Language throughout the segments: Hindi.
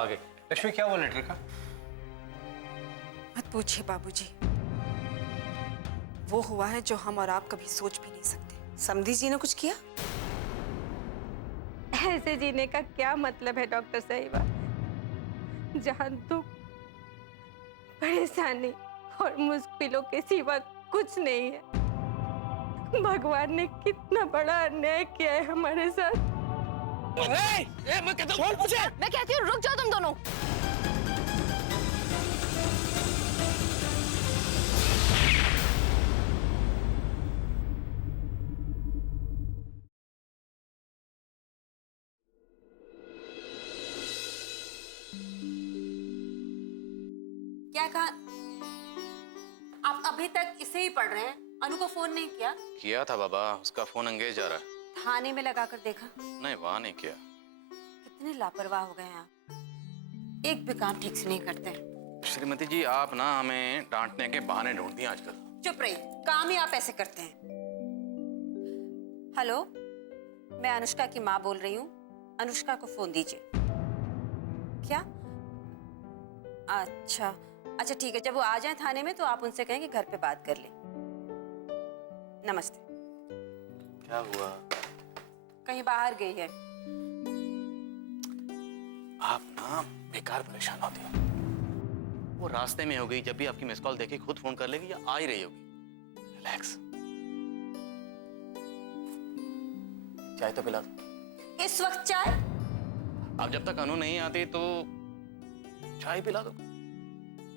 आ गए। लक्ष्मी क्या हुआ लेटर का? मत पूछिए बाबूजी, वो हुआ है जो हम और आप कभी सोच भी नहीं सकते। समधी जी ने कुछ किया? ऐसे जीने का क्या मतलब है डॉक्टर साहिबा, जहां दुख, परेशानी और मुश्किलों के सिवा कुछ नहीं है। भगवान ने कितना बड़ा अन्याय किया है हमारे साथ। मैं कहती हूँ रुक जाओ तुम दोनों। क्या कहा? आप अभी तक इसे ही पढ़ रहे हैं? अनु को फोन नहीं किया? किया था बाबा, उसका फोन एंगेज आ रहा है। थाने में लगाकर देखा? नहीं, वहां नहीं किया। कितने लापरवाह हो गए हैं आप, एक भी काम ठीक से नहीं करते। श्रीमती जी, आप ना हमें डांटने के बहाने ढूंढती हैं आजकल। चुप रहिए, काम ही आप ऐसे करते हैं। हेलो, मैं अनुष्का की माँ बोल रही हूँ, अनुष्का को फोन दीजिए। क्या? अच्छा अच्छा ठीक है, जब वो आ जाए थाने में तो आप उनसे कहें कि घर पे बात कर लें। नमस्ते। क्या हुआ? कहीं बाहर गई है। आप ना बेकार परेशान होती हो। वो रास्ते में हो गई, जब भी आपकी मिस कॉल देखे खुद फोन कर लेगी या आ ही रही होगी। रिलैक्स। चाय तो पिला दो। इस वक्त चाय? अब जब तक अनु नहीं आती तो चाय पिला दो।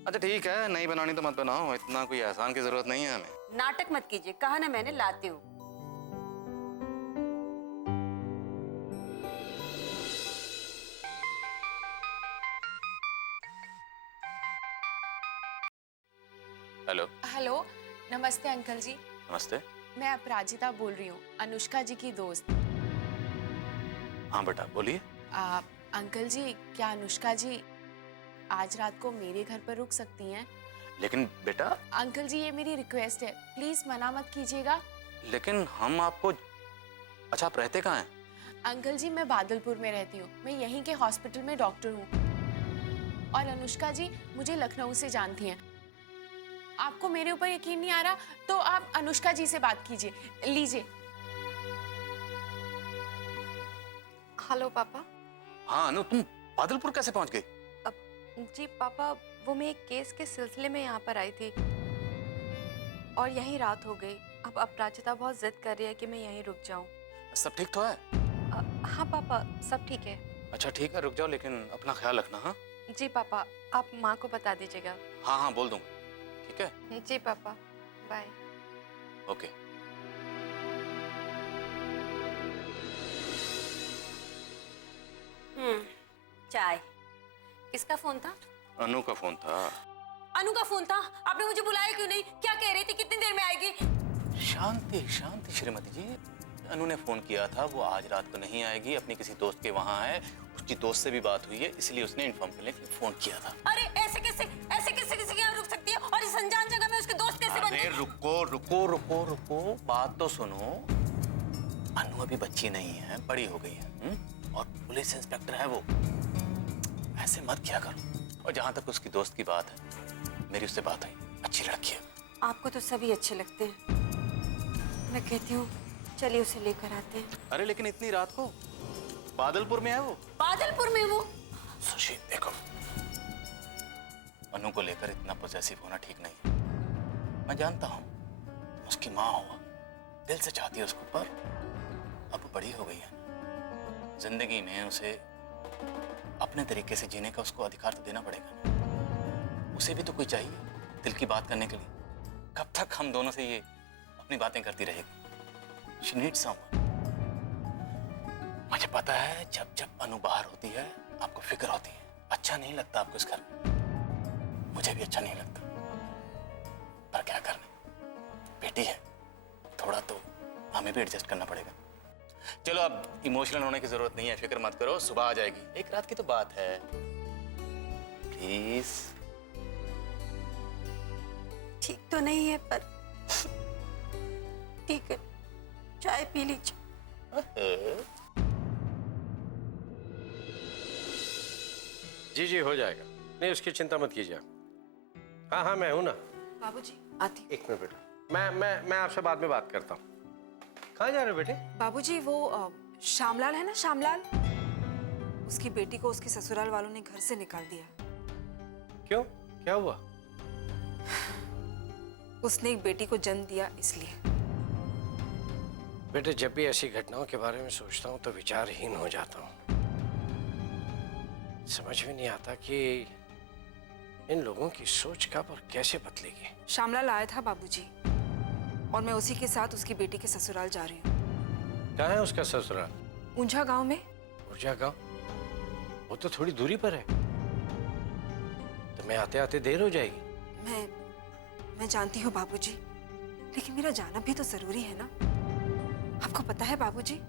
अच्छा ठीक है, नहीं बनानी तो मत बनाओ, इतना कोई एहसान की जरूरत नहीं है हमें। नाटक मत कीजिए, कहा ना मैंने लाती हूँ। हेलो। हेलो, नमस्ते अंकल जी। नमस्ते। मैं अपराजिता बोल रही हूँ, अनुष्का जी की दोस्त। हाँ बेटा बोलिए। अंकल जी, क्या अनुष्का जी आज रात को मेरे घर पर रुक सकती हैं? लेकिन बेटा। अंकल जी, ये मेरी रिक्वेस्ट है, प्लीज मना मत कीजिएगा। लेकिन हम आपको। अच्छा, आप रहते कहाँ हैं? अंकल जी, मैं बादलपुर में रहती हूँ, मैं यहीं के हॉस्पिटल में डॉक्टर हूँ। और अनुष्का जी मुझे लखनऊ से जानती हैं। आपको मेरे ऊपर यकीन नहीं आ रहा तो आप अनुष्का जी से बात कीजिए, लीजिए। हेलो पापा। हाँ अनु, तुम बादलपुर कैसे पहुंच गई? जी पापा, वो मैं एक केस के सिलसिले में यहाँ पर आई थी और यहीं रात हो गई। अब अपराजिता बहुत जिद कर रही है कि मैं यहीं रुक जाऊँ। सब ठीक तो है? हाँ पापा, सब ठीक है। अच्छा ठीक है, रुक जाओ, लेकिन अपना ख्याल रखना। हाँ जी पापा, आप माँ को बता दीजिएगा। हाँ हाँ बोल दूंगा। ठीक है। जी पापा, बाय। ओके। चाय। किसका फोन था? अनु का फोन था। अनु का फोन था? आपने मुझे बुलाया क्यों नहीं? क्या कह रही थी, कितनी देर में आएगी? शांति शांति श्रीमती जी, अनु ने फोन किया था, वो आज रात को नहीं आएगी, अपनी किसी दोस्त के वहां है, उसकी दोस्त से भी बात हुई है, इसलिए उसने इन्फॉर्म करने के लिए फोन किया था। अरे ऐसे कैसे किसी के यहाँ रुक सकती है और इस अनजान जगह में उसके दोस्त कैसे बन गई? अरे रुको रुको रुको रुको, बात तो सुनो। अनु अभी बच्ची नहीं है, बड़ी हो गई है और पुलिस इंस्पेक्टर है वो। ऐसे मत किया करो। और जहां तक उसकी दोस्त की बात है, मेरी उससे बात हुई, अच्छी लड़की है। आपको तो सभी अच्छे लगते हैं, मैं कहती हूँ चलिए उसे लेकर आते हैं। अरे लेकिन इतनी रात को? बादलपुर में है वो। बादलपुर में वो? सुशी देखो, अनु को लेकर इतना पोसेसिव होना ठीक नहीं है। मैं जानता हूँ उसकी माँ हो, दिल से चाहती है उसको, पर अब वो बड़ी हो गई है। जिंदगी में उसे अपने तरीके से जीने का उसको अधिकार तो देना पड़ेगा ना। उसे भी तो कोई चाहिए दिल की बात करने के लिए। कब तक हम दोनों से ये अपनी बातें करती रहेगी? She needs someone. मुझे पता है जब जब अनु बाहर होती है आपको फिक्र होती है, अच्छा नहीं लगता आपको इस घर में। मुझे भी अच्छा नहीं लगता, पर क्या करना, बेटी है, थोड़ा तो हमें भी एडजस्ट करना पड़ेगा। चलो अब इमोशनल होने की जरूरत नहीं है, फिक्र मत करो, सुबह आ जाएगी, एक रात की तो बात है। प्लीज। ठीक तो नहीं है पर ठीक है, चाय पी लीजिए। जी जी हो जाएगा, नहीं उसकी चिंता मत कीजिए। हाँ हाँ मैं हूँ ना। बाबूजी आती। एक मिनट बेटा, मैं आपसे बाद में बात करता हूँ। कहाँ जा रहे हो बेटे? बाबूजी वो श्यामलाल है ना, श्यामलाल, उसकी बेटी को उसके ससुराल वालों ने घर से निकाल दिया। क्यों, क्या हुआ? उसने एक बेटी को जन्म दिया इसलिए। बेटे जब भी ऐसी घटनाओं के बारे में सोचता हूँ तो विचारहीन हो जाता हूँ। समझ में नहीं आता कि इन लोगों की सोच कब और कैसे बदलेगी। श्यामलाल आया था बाबूजी, और मैं उसी के साथ उसकी बेटी के ससुराल जा रही हूँ। कहाँ है उसका ससुराल? ऊंझा गांव में। ऊंझा गांव? वो तो थोड़ी दूरी पर है, तो मैं आते आते देर हो जाएगी। मैं जानती हूँ बाबूजी, लेकिन मेरा जाना भी तो जरूरी है ना। आपको पता है बाबूजी,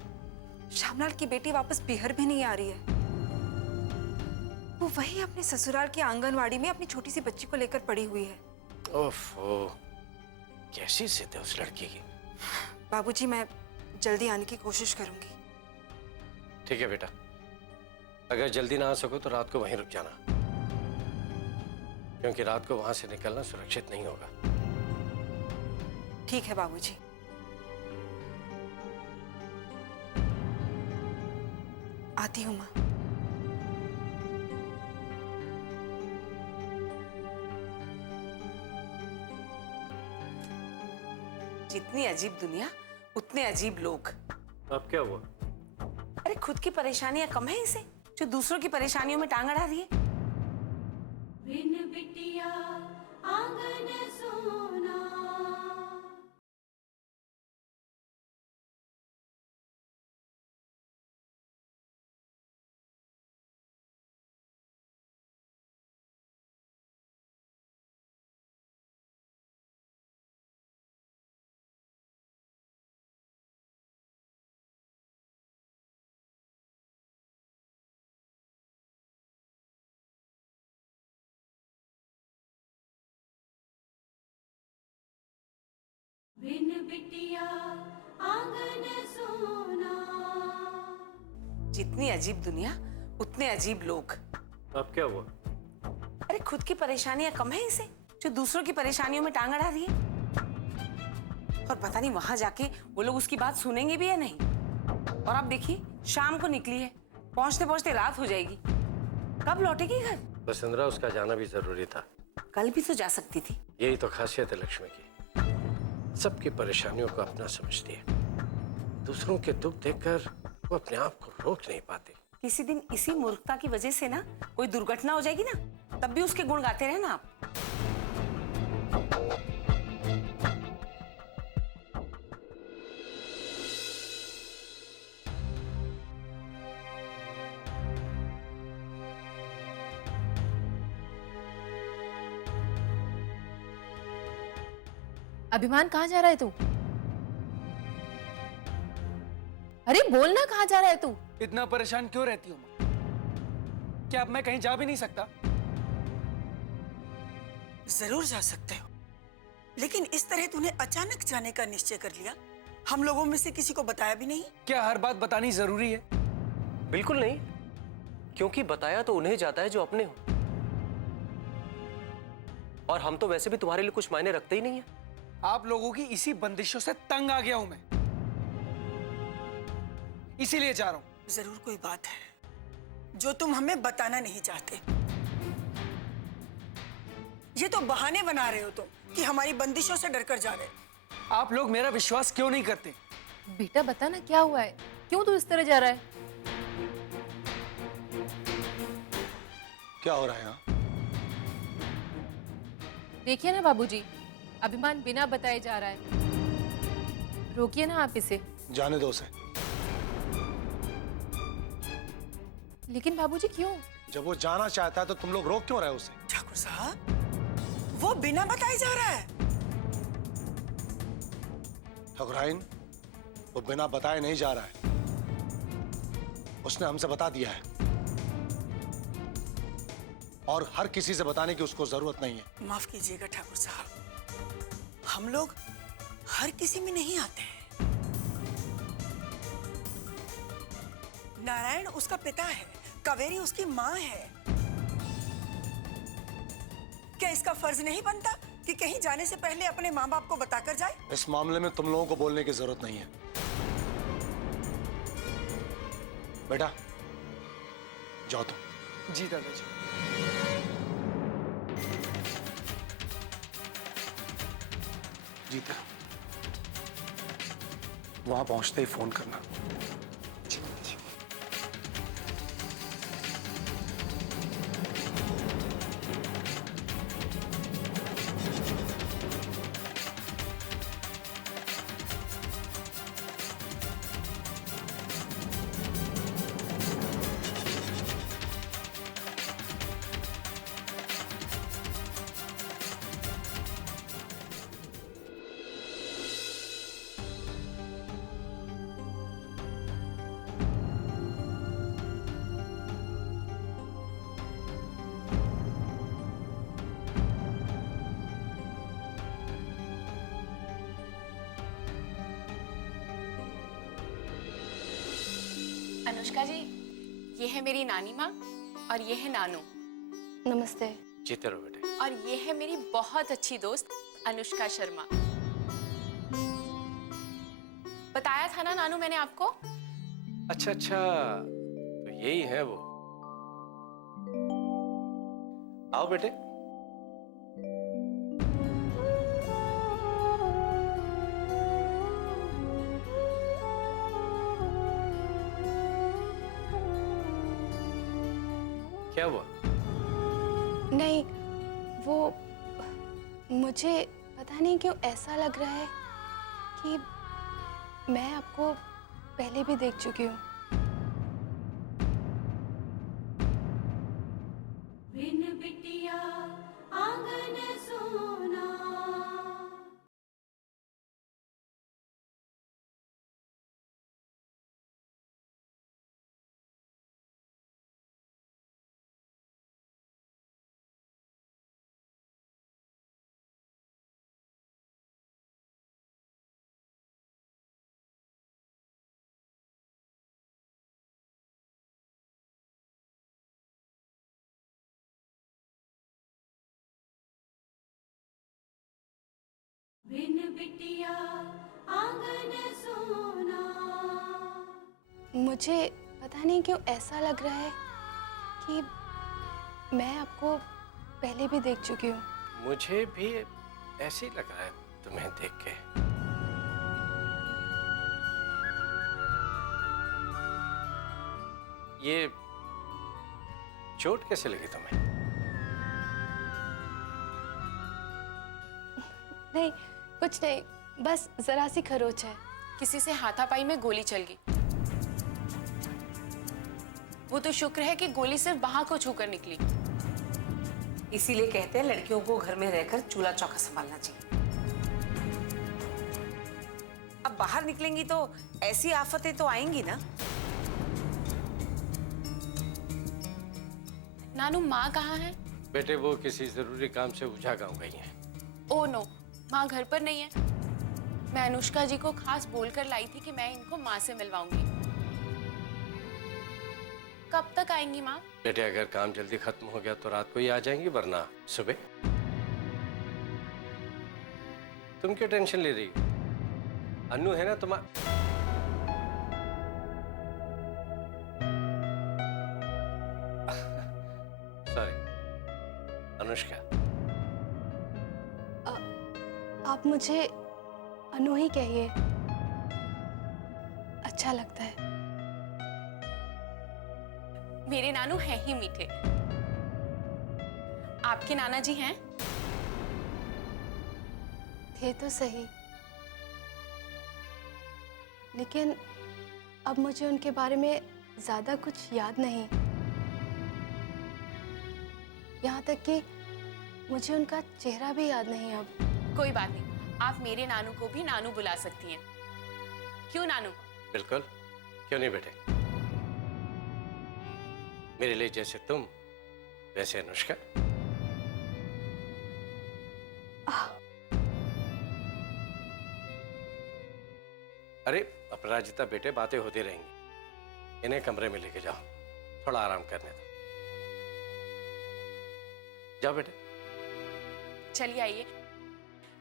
श्यामलाल की बेटी वापस बिहार भी नहीं आ रही है। वो वही अपने ससुराल की आंगनवाड़ी में अपनी छोटी सी बच्ची को लेकर पड़ी हुई है। ओफो, कैसी जिद है उस लड़की की। बाबूजी मैं जल्दी आने की कोशिश करूंगी। ठीक है बेटा, अगर जल्दी ना आ सको तो रात को वहीं रुक जाना, क्योंकि रात को वहां से निकलना सुरक्षित नहीं होगा। ठीक है बाबूजी। आती हूँ माँ। जितनी अजीब दुनिया उतने अजीब लोग। अब क्या हुआ? अरे खुद की परेशानियां कम है इसे, जो दूसरों की परेशानियों में टांग अड़ा रही है। बिन बिटिया आंगन सोना। बिन बिटिया आंगन सोना। जितनी अजीब दुनिया उतने अजीब लोग। अब क्या हुआ? अरे खुद की परेशानियां कम है इसे, जो दूसरों की परेशानियों में टांग अड़ा रही है। और पता नहीं वहां जाके वो लोग उसकी बात सुनेंगे भी या नहीं। और आप देखिए शाम को निकली है, पहुंचते पहुंचते रात हो जाएगी। कब लौटेगी घर? वसुंधरा, उसका जाना भी जरूरी था। कल भी तो जा सकती थी। यही तो खासियत है लक्ष्मी की, सबकी परेशानियों को अपना समझती है। दूसरों के दुख देखकर वो अपने आप को रोक नहीं पाती। किसी दिन इसी मूर्खता की वजह से ना कोई दुर्घटना हो जाएगी ना, तब भी उसके गुण गाते रहना आप। अभिमान कहाँ जा रहा है तू? अरे बोल ना, कहाँ जा रहा है तू? इतना परेशान क्यों रहती हो माँ? क्या अब मैं कहीं जा भी नहीं सकता? जरूर जा सकते हो, लेकिन इस तरह तूने अचानक जाने का निश्चय कर लिया, हम लोगों में से किसी को बताया भी नहीं? क्या हर बात बतानी जरूरी है? बिल्कुल नहीं, क्योंकि बताया तो उन्हें जाता है जो अपने हो, और हम तो वैसे भी तुम्हारे लिए कुछ मायने रखते ही नहीं है। आप लोगों की इसी बंदिशों से तंग आ गया हूं मैं, इसीलिए जा रहा हूं। जरूर कोई बात है जो तुम हमें बताना नहीं चाहते। ये तो बहाने बना रहे हो तुम कि हमारी बंदिशों से डरकर जा रहे हो। आप लोग मेरा विश्वास क्यों नहीं करते? बेटा बता ना, क्या हुआ है? क्यों तू इस तरह जा रहा है? क्या हो रहा है यहाँ? देखिए ना बाबूजी, अभिमान बिना बताए जा रहा है। रोकिए ना आप इसे। जाने दो उसे। लेकिन बाबूजी क्यों? जब वो जाना चाहता है तो तुम लोग रोक क्यों रहे हो उसे? ठाकुर साहब, वो बिना बताए जा रहा है। ठकुराइन, वो बिना बताए नहीं जा रहा है, उसने हमसे बता दिया है, और हर किसी से बताने की उसको जरूरत नहीं है। माफ कीजिएगा ठाकुर साहब, हम लोग हर किसी में नहीं आते हैं। नारायण उसका पिता है, कावेरी उसकी माँ है। इसका फर्ज नहीं बनता कि कहीं जाने से पहले अपने माँ बाप को बताकर जाए? इस मामले में तुम लोगों को बोलने की जरूरत नहीं है। बेटा जाओ तुम। जी दादाजी। जीता, वहां पहुंचते ही फोन करना। अनुष्का जी, ये है मेरी नानी माँ और ये है नानू। नमस्ते। जीते रहो बेटे। और ये है मेरी बहुत अच्छी दोस्त अनुष्का शर्मा। बताया था ना नानू मैंने आपको? अच्छा अच्छा, तो यही है वो। आओ बेटे। क्या हुआ? नहीं, वो मुझे पता नहीं क्यों ऐसा लग रहा है कि मैं आपको पहले भी देख चुकी हूँ। बिन बिटिया आंगन सोना। बिन बिटिया आंगन सोना। मुझे पता नहीं क्यों ऐसा लग रहा है कि मैं आपको पहले भी देख चुकी हूँ। मुझे भी ऐसे ही लग रहा है तुम्हें देख के। ये चोट कैसे लगी तुम्हें? नहीं, कुछ नहीं, बस जरा सी खरोच है। किसी से हाथापाई में गोली चल गई। वो तो शुक्र है कि गोली सिर्फ बाह को छूकर निकली। इसीलिए कहते हैं लड़कियों को घर में रहकर चूल्हा चौका संभालना चाहिए। अब बाहर निकलेंगी तो ऐसी आफतें तो आएंगी ना। नानू माँ कहाँ है? बेटे वो किसी जरूरी काम से ऊझा गांव गई हैं। ओ नो, माँ घर पर नहीं है। मैं अनुष्का जी को खास बोलकर लाई थी कि मैं इनको माँ से मिलवाऊंगी। कब तक आएंगी माँ? बेटे अगर काम जल्दी खत्म हो गया तो रात को ही आ जाएंगी, वरना सुबह। तुम क्यों टेंशन ले रही हो? अन्नू है ना तुम्हारा। सॉरी अनुष्का। आप मुझे अनु ही कहिए, अच्छा लगता है। मेरे नानू हैं ही मीठे। आपके नाना जी हैं? थे तो सही, लेकिन अब मुझे उनके बारे में ज्यादा कुछ याद नहीं। यहाँ तक कि मुझे उनका चेहरा भी याद नहीं अब। कोई बात नहीं, आप मेरे नानू को भी नानू बुला सकती हैं। क्यों नानू? बिल्कुल, क्यों नहीं बेटे। मेरे लिए जैसे तुम वैसे अनुष्का। अरे अपराजिता बेटे, बातें होती रहेंगी। इन्हें कमरे में लेके जाओ, थोड़ा आराम करने दो। जाओ बेटे। चलिए आइए,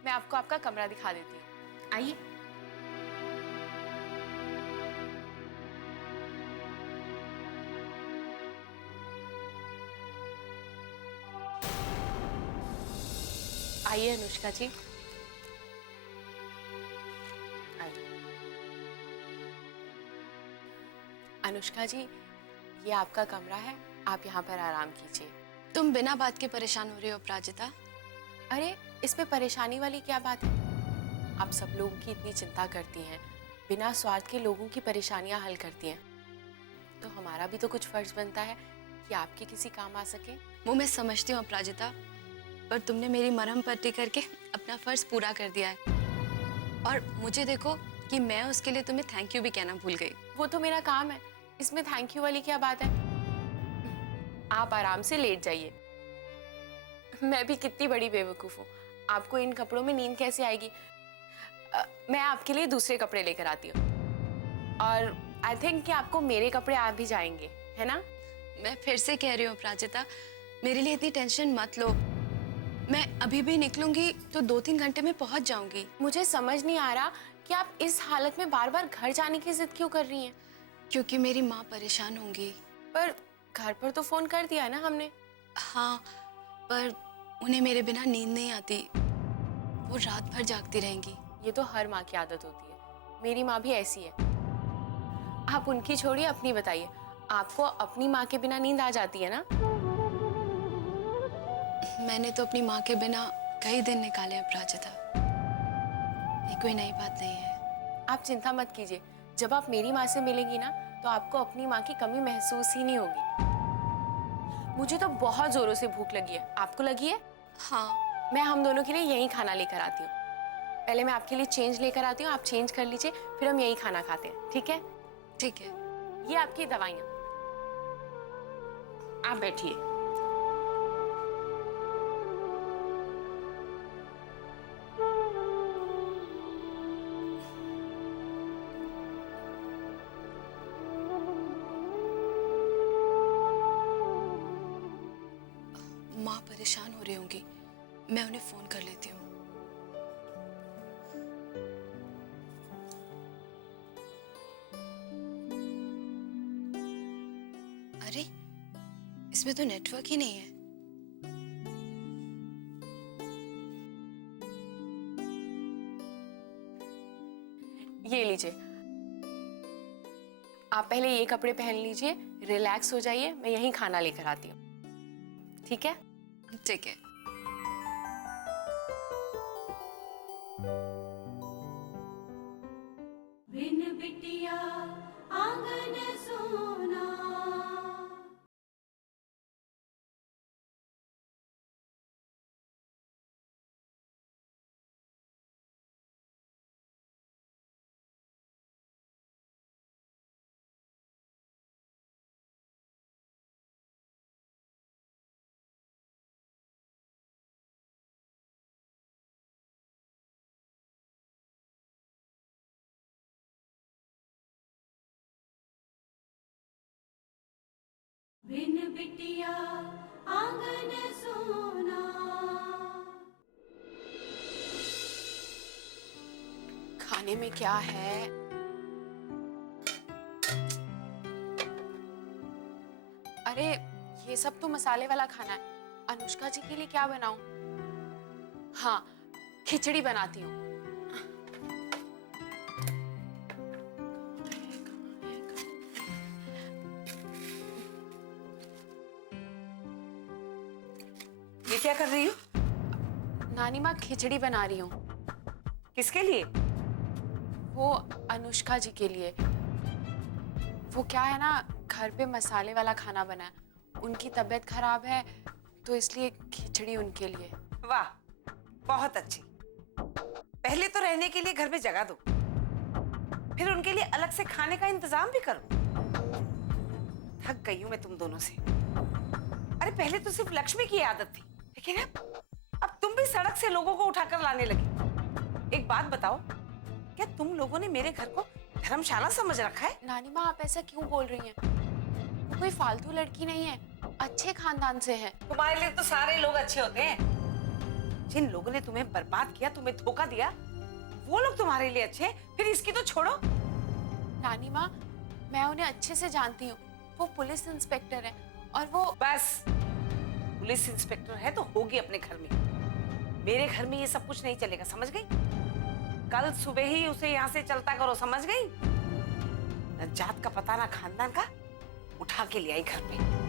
मैं आपको आपका कमरा दिखा देती हूँ। आइए। आइए अनुष्का जी, आइए। अनुष्का जी, ये आपका कमरा है, आप यहाँ पर आराम कीजिए। तुम बिना बात के परेशान हो रहे हो अपराजिता? अरे इसमें परेशानी वाली क्या बात है? आप सब लोगों की इतनी चिंता करती हैं, बिना स्वार्थ के लोगों की परेशानियां हल करती हैं, तो हमारा भी तो कुछ फर्ज बनता है कि आपके किसी काम आ सके। वो मैं समझती हूँ अपराजिता, पर तुमने मेरी मरहम पट्टी करके अपना फर्ज पूरा कर दिया है, और मुझे देखो कि मैं उसके लिए तुम्हें थैंक यू भी कहना भूल गई। वो तो मेरा काम है, इसमें थैंक यू वाली क्या बात है? आप आराम से लेट जाइए। मैं भी कितनी बड़ी बेवकूफ हूँ, आपको इन कपड़ों में नींद कैसे आएगी? मैं आपके लिए दूसरे कपड़े लेकर आती हूँ, और आई थिंक कि आपको मेरे कपड़े आ भी जाएंगे, है ना? मैं फिर से कह रही हूँ अपराजिता, मेरे लिए इतनी टेंशन मत लो। मैं अभी भी निकलूंगी तो 2-3 घंटे में पहुंच जाऊंगी। मुझे समझ नहीं आ रहा कि आप इस हालत में बार बार घर जाने की जिद क्यों कर रही हैं? क्योंकि मेरी माँ परेशान होंगी। पर घर पर तो फोन कर दिया ना हमने। हाँ, पर उन्हें मेरे बिना नींद नहीं आती, वो रात भर जागती रहेंगी। ये तो हर माँ की आदत होती है, मेरी माँ भी ऐसी है। आप उनकी छोड़िए, अपनी बताइए, आपको अपनी माँ के बिना नींद आ जाती है ना? मैंने तो अपनी माँ के बिना कई दिन निकाले अपराजिता, ये कोई नई बात नहीं है। आप चिंता मत कीजिए, जब आप मेरी माँ से मिलेंगी ना तो आपको अपनी माँ की कमी महसूस ही नहीं होगी। मुझे तो बहुत जोरों से भूख लगी है, आपको लगी है? हाँ। मैं हम दोनों के लिए यही खाना लेकर आती हूँ। पहले मैं आपके लिए चेंज लेकर आती हूँ, आप चेंज कर लीजिए, फिर हम यही खाना खाते हैं, ठीक है? ठीक है। ये आपकी दवाइयाँ, आप बैठिए। माँ परेशान हो रही होंगी, मैं उन्हें फोन कर लेती हूँ। अरे इसमें तो नेटवर्क ही नहीं है। ये लीजिए, आप पहले ये कपड़े पहन लीजिए, रिलैक्स हो जाइए, मैं यहीं खाना लेकर आती हूँ, ठीक है? ठीक है। बिन बिटिया आंगन सोना। बिन बिटिया आंगन सोना। खाने में क्या है? अरे ये सब तो मसाले वाला खाना है, अनुष्का जी के लिए क्या बनाऊं? हाँ, खिचड़ी बनाती हूँ। ये क्या कर रही हो? नानी माँ, खिचड़ी बना रही हूँ। किसके लिए? वो अनुष्का जी के लिए। वो क्या है ना, घर पे मसाले वाला खाना बना है, उनकी तबीयत खराब है तो इसलिए खिचड़ी उनके लिए। वाह, बहुत अच्छी। पहले तो रहने के लिए घर में जगह दो, फिर उनके लिए अलग से खाने का इंतजाम भी करो। थक गई हूं मैं तुम दोनों से। अरे पहले तो सिर्फ लक्ष्मी की आदत थी, लेकिन अब तुम भी सड़क से लोगों को उठाकर लाने लगी। एक बात बताओ, क्या तुम लोगों ने मेरे घर को धर्मशाला समझ रखा है? नानी माँ, आप ऐसा क्यों बोल रही हैं? वो कोई फालतू लड़की नहीं है, अच्छे खानदान से है। तुम्हारे लिए तो सारे लोग अच्छे होते हैं। जिन लोगों ने तुम्हें बर्बाद किया, तुम्हें धोखा दिया, वो लोग तुम्हारे लिए अच्छे, फिर इसकी तो छोड़ो। नानी माँ, मैं उन्हें अच्छे से जानती हूँ। वो पुलिस इंस्पेक्टर है और वो बस पुलिस इंस्पेक्टर है तो होगी अपने घर में। मेरे घर में ये सब कुछ नहीं चलेगा, समझ गई? कल सुबह ही उसे यहाँ से चलता करो, समझ गई? न जात का पता ना खानदान का, उठा के ले आई घर पे।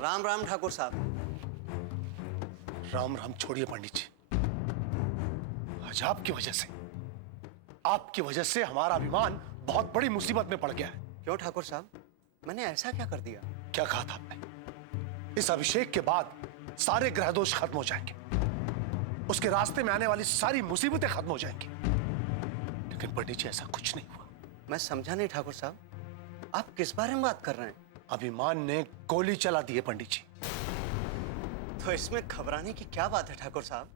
राम राम ठाकुर साहब। राम राम छोड़िए पंडित जी। आज आपकी वजह से हमारा अभिमान बहुत बड़ी मुसीबत में पड़ गया है। क्यों ठाकुर साहब, मैंने ऐसा क्या कर दिया? क्या कहा था आपने? इस अभिषेक के बाद सारे ग्रह दोष खत्म हो जाएंगे, उसके रास्ते में आने वाली सारी मुसीबतें खत्म हो जाएंगी। लेकिन पंडित जी ऐसा कुछ नहीं हुआ। मैं समझा नहीं ठाकुर साहब, आप किस बारे में बात कर रहे हैं? अभिमान ने गोली चला दी है पंडित जी। तो इसमें घबराने की क्या बात है ठाकुर साहब?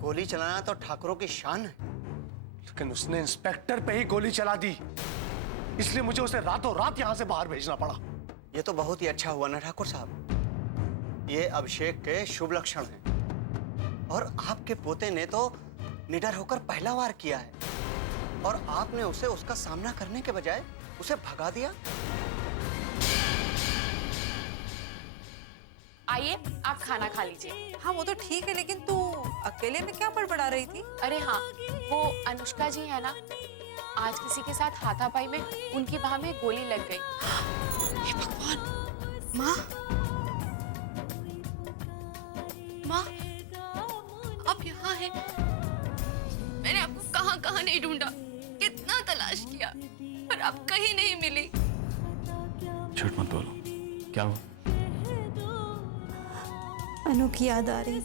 गोली चलाना तो ठाकुरों की शान है। लेकिन उसने इंस्पेक्टर पे ही गोली चला दी, इसलिए मुझे उसे रातों रात यहां से बाहर भेजना पड़ा। ये तो बहुत ही अच्छा हुआ ना ठाकुर साहब। ये अभिषेक के शुभ लक्षण हैं। और आपके पोते ने तो निडर होकर पहला वार किया है, और आपने उसे उसका सामना करने के बजाय उसे भगा दिया। आइए, आप खाना खा लीजिए। हाँ वो तो ठीक है, लेकिन तू अकेले में क्या बड़बड़ा रही थी? अरे हाँ, वो अनुष्का जी है ना, आज किसी के साथ हाथापाई में उनकी बाह में गोली लग गई। हे भगवान! माँ, माँ, आप यहाँ हैं? मैंने आपको कहाँ कहाँ नहीं ढूंढा, कितना तलाश किया, पर आप कहीं नहीं मिली। झूठ मत बोलो, क्या हुआ? अनु की याद आ रही।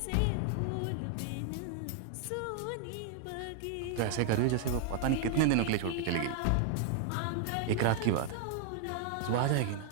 तो ऐसे कर रही हो जैसे वो पता नहीं कितने दिनों के लिए छोड़ के चली गई। एक रात की बात है, सुबह आ जाएगी ना।